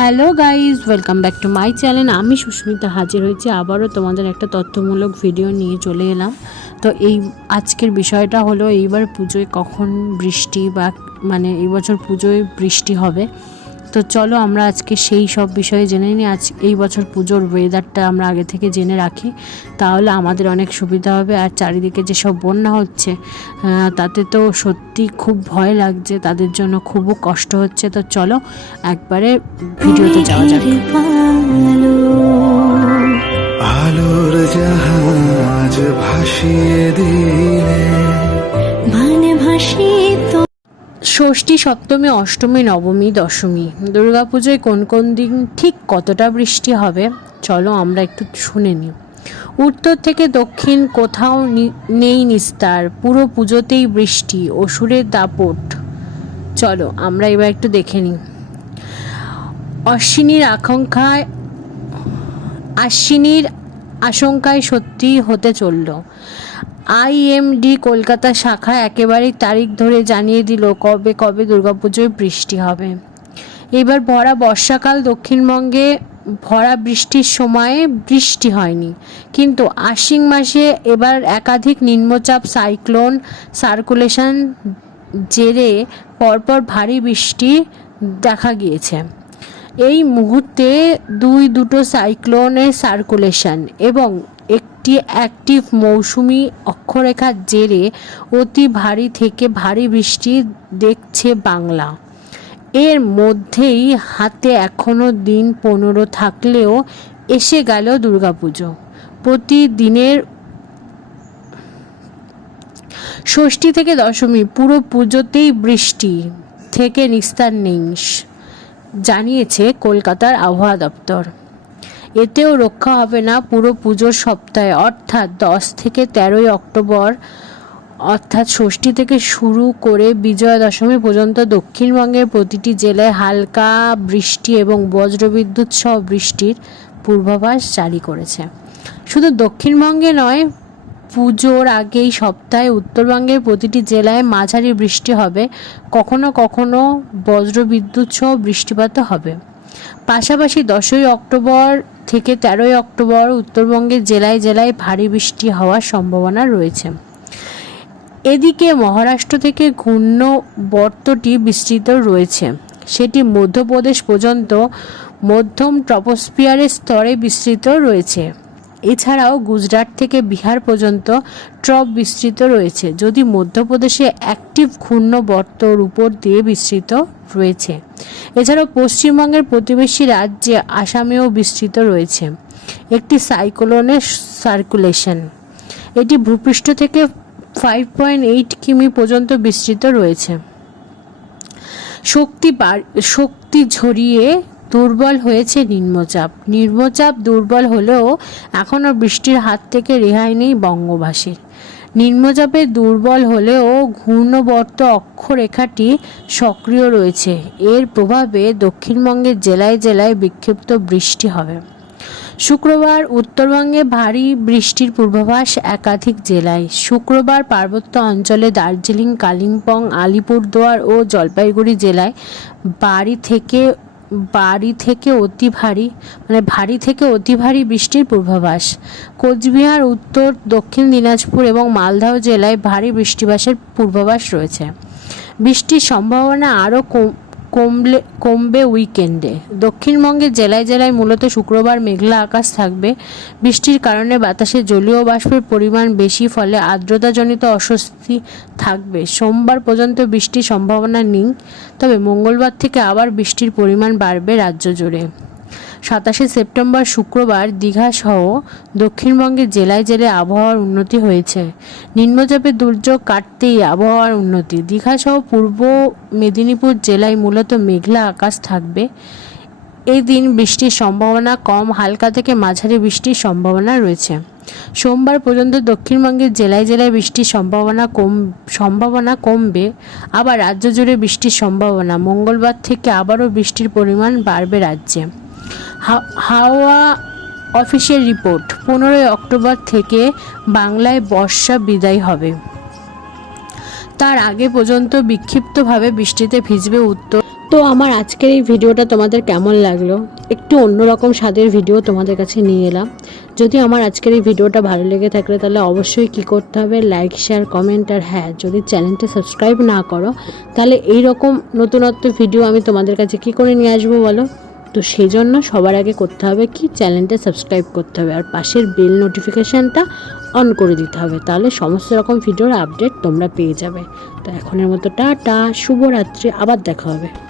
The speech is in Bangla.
Hello guys welcome back to my channel. আমি সুস্মিতা হাজির হয়েছি। আবারও তোমাদের একটা তথ্যমূলক ভিডিও নিয়ে চলে এলাম। তো এই আজকের বিষয়টা হলো এইবার পুজোয় কখন বৃষ্টি বা মানে এবছর বছর পুজোয় বৃষ্টি হবে। তো চলো আমরা আজকে সেই সব বিষয়ে জেনে নিই। আজ এই বছর পুজোর ওয়েদারটা আমরা আগে থেকে জেনে রাখি। তাহলে আমাদের অনেক সুবিধা হবে। আর চারিদিকে যেসব বন্যা হচ্ছে তাতে তো সত্যি খুব ভয় লাগছে। তাদের জন্য খুব কষ্ট হচ্ছে। তো চলো একবারে ভিডিওতে যাওয়া যাক। ষষ্ঠী, সপ্তমী, অষ্টমী, নবমী, দশমী। দুর্গাপুজোয় কোন কোন দিন ঠিক কতটা বৃষ্টি হবে? চলো আমরা একটু শুনে নিই। উত্তর থেকে দক্ষিণ কোথাও নেই নিস্তার। পুরো পুজোতেই বৃষ্টি, অসুরের দাপট। চলো আমরা এবার একটু দেখে নিই। অশ্বিনীর আকাঙ্ক্ষায় আশ্বিনীর আশঙ্কায় সত্যি হতে চলল। আইএমডি কলকাতা শাখা একেবারেই তারিখ ধরে জানিয়ে দিল কবে কবে দুর্গাপুজোয় বৃষ্টি হবে। এবার ভরা বর্ষাকাল দক্ষিণবঙ্গে ভরা বৃষ্টির সময়ে বৃষ্টি হয়নি। কিন্তু আশ্বিন মাসে এবার একাধিক নিম্নচাপ, সাইক্লোন, সার্কুলেশন জেরে পরপর ভারী বৃষ্টি দেখা গিয়েছে। এই মুহূর্তে দুই দুটো সাইক্লোনের সার্কুলেশন এবং একটি অ্যাক্টিভ মৌসুমি অক্ষরেখার জেরে অতি ভারী থেকে ভারী বৃষ্টি দেখছে বাংলা। এর মধ্যেই হাতে এখনও দিন পনেরো থাকলেও এসে গেল দুর্গাপুজো। প্রতিদিনের ষষ্ঠী থেকে দশমী, পুরো পুজোতেই বৃষ্টি থেকে নিস্তার নেই, জানিয়েছে কলকাতার আবহাওয়া দপ্তর। এতেও রক্ষা হবে না পুরো পুজোর সপ্তাহে। অর্থাৎ দশ থেকে তেরোই অক্টোবর, অর্থাৎ ষষ্ঠী থেকে শুরু করে বিজয়া দশমী পর্যন্ত দক্ষিণবঙ্গের প্রতিটি জেলায় হালকা বৃষ্টি এবং বজ্রবিদ্যুৎ সহ বৃষ্টির পূর্বাভাস জারি করেছে। শুধু দক্ষিণবঙ্গে নয়, পুজোর আগেই সপ্তাহে উত্তরবঙ্গের প্রতিটি জেলায় মাঝারি বৃষ্টি হবে। কখনো কখনো বজ্রবিদ্যুৎ সহ বৃষ্টিপাতও হবে। পাশাপাশি দশই অক্টোবর থেকে তেরোই অক্টোবর উত্তরবঙ্গের জেলায় জেলায় ভারী বৃষ্টি হওয়ার সম্ভাবনা রয়েছে। এদিকে মহারাষ্ট্র থেকে ঘূর্ণ বর্তটি বিস্তৃত রয়েছে। সেটি মধ্যপ্রদেশ পর্যন্ত মধ্যম ট্রপোস্ফিয়ারের স্তরে বিস্তৃত রয়েছে। এছাড়াও গুজরাট থেকে বিহার পর্যন্ত ট্রপ বিস্তৃত রয়েছে, যদি মধ্যপ্রদেশে অ্যাক্টিভ ঘূর্ণবর্তর উপর দিয়ে বিস্তৃত রয়েছে। এছাড়াও পশ্চিমবঙ্গের প্রতিবেশী রাজ্যে আসামেও বিস্তৃত রয়েছে। একটি সাইক্লোনের সার্কুলেশন এটি ভূপৃষ্ঠ থেকে ফাইভ পয়েন্ট এইট কিমি পর্যন্ত বিস্তৃত রয়েছে। শক্তি শক্তি ঝরিয়ে দুর্বল হয়েছে নিম্নচাপ। নিম্নচাপ দুর্বল হলেও এখনও বৃষ্টির হাত থেকে রেহাই নেই বঙ্গবাসীর। নিম্নচাপে দুর্বল হলেও ঘূর্ণবর্ত অক্ষরেখাটি সক্রিয় রয়েছে। এর প্রভাবে দক্ষিণবঙ্গের জেলায় জেলায় বিক্ষিপ্ত বৃষ্টি হবে। শুক্রবার উত্তরবঙ্গে ভারী বৃষ্টির পূর্বাভাস একাধিক জেলায়। শুক্রবার পার্বত্য অঞ্চলে দার্জিলিং, কালিম্পং, আলিপুরদুয়ার ও জলপাইগুড়ি জেলায় বাড়ি থেকে বাড়ি থেকে অতি ভারী মানে ভারী থেকে অতি ভারী বৃষ্টির পূর্বাভাস। কোচবিহার, উত্তর, দক্ষিণ দিনাজপুর এবং মালদহ জেলায় ভারী বৃষ্টিবাসের পূর্বাভাস রয়েছে। বৃষ্টির সম্ভাবনা আরও কমলে, কমবে উইকেন্ডে দক্ষিণবঙ্গের জেলায় জেলায় মূলত শুক্রবার মেঘলা আকাশ থাকবে। বৃষ্টির কারণে বাতাসে জলীয় বাষ্পের পরিমাণ বেশি, ফলে আর্দ্রতাজনিত অস্বস্তি থাকবে। সোমবার পর্যন্ত বৃষ্টির সম্ভাবনা নেই, তবে মঙ্গলবার থেকে আবার বৃষ্টির পরিমাণ বাড়বে রাজ্য জুড়ে। সাতাশে সেপ্টেম্বর শুক্রবার দীঘা সহ দক্ষিণবঙ্গের জেলায় জেলায় আবহাওয়ার উন্নতি হয়েছে। নিম্নচাপের দুর্যোগ কাটতেই আবহাওয়ার উন্নতি। দীঘা সহ পূর্ব মেদিনীপুর জেলায় মূলত মেঘলা আকাশ থাকবে। এই দিন বৃষ্টির সম্ভাবনা কম, হালকা থেকে মাঝারি বৃষ্টির সম্ভাবনা রয়েছে। সোমবার পর্যন্ত দক্ষিণবঙ্গের জেলায় জেলায় বৃষ্টির সম্ভাবনা কম, সম্ভাবনা কমবে। আবার রাজ্য জুড়ে বৃষ্টির সম্ভাবনা। মঙ্গলবার থেকে আবারও বৃষ্টির পরিমাণ বাড়বে রাজ্যে। হাওয়া অফিসের রিপোর্ট। পনেরোই অক্টোবর থেকে বাংলায় বর্ষা বিদায় হবে। তার আগে পর্যন্ত বিক্ষিপ্তভাবে বৃষ্টিতে ভিজবে উত্তর তো আমার আজকের এই ভিডিওটা তোমাদের কেমন লাগল? একটু অন্যরকম স্বাদের ভিডিও তোমাদের কাছে নিয়ে এলাম। যদি আমার আজকের এই ভিডিওটা ভালো লেগে থাকলে তাহলে অবশ্যই কি করতে হবে? লাইক শেয়ার কমেন্ট আর হ্যাঁ যদি চ্যানেলটা সাবস্ক্রাইব না করো, তাহলে এই রকম নতুনত্ব ভিডিও আমি তোমাদের কাছে কি করে নিয়ে আসব বলো? তো সেই জন্য সবার আগে করতে হবে কি? চ্যানেলটা সাবস্ক্রাইব করতে হবে আর পাশের বেল নোটিফিকেশানটা অন করে দিতে হবে। তাহলে সমস্ত রকম ভিডিওর আপডেট তোমরা পেয়ে যাবে। তো এখনের মতো টাটা, শুভরাত্রি, আবার দেখা হবে।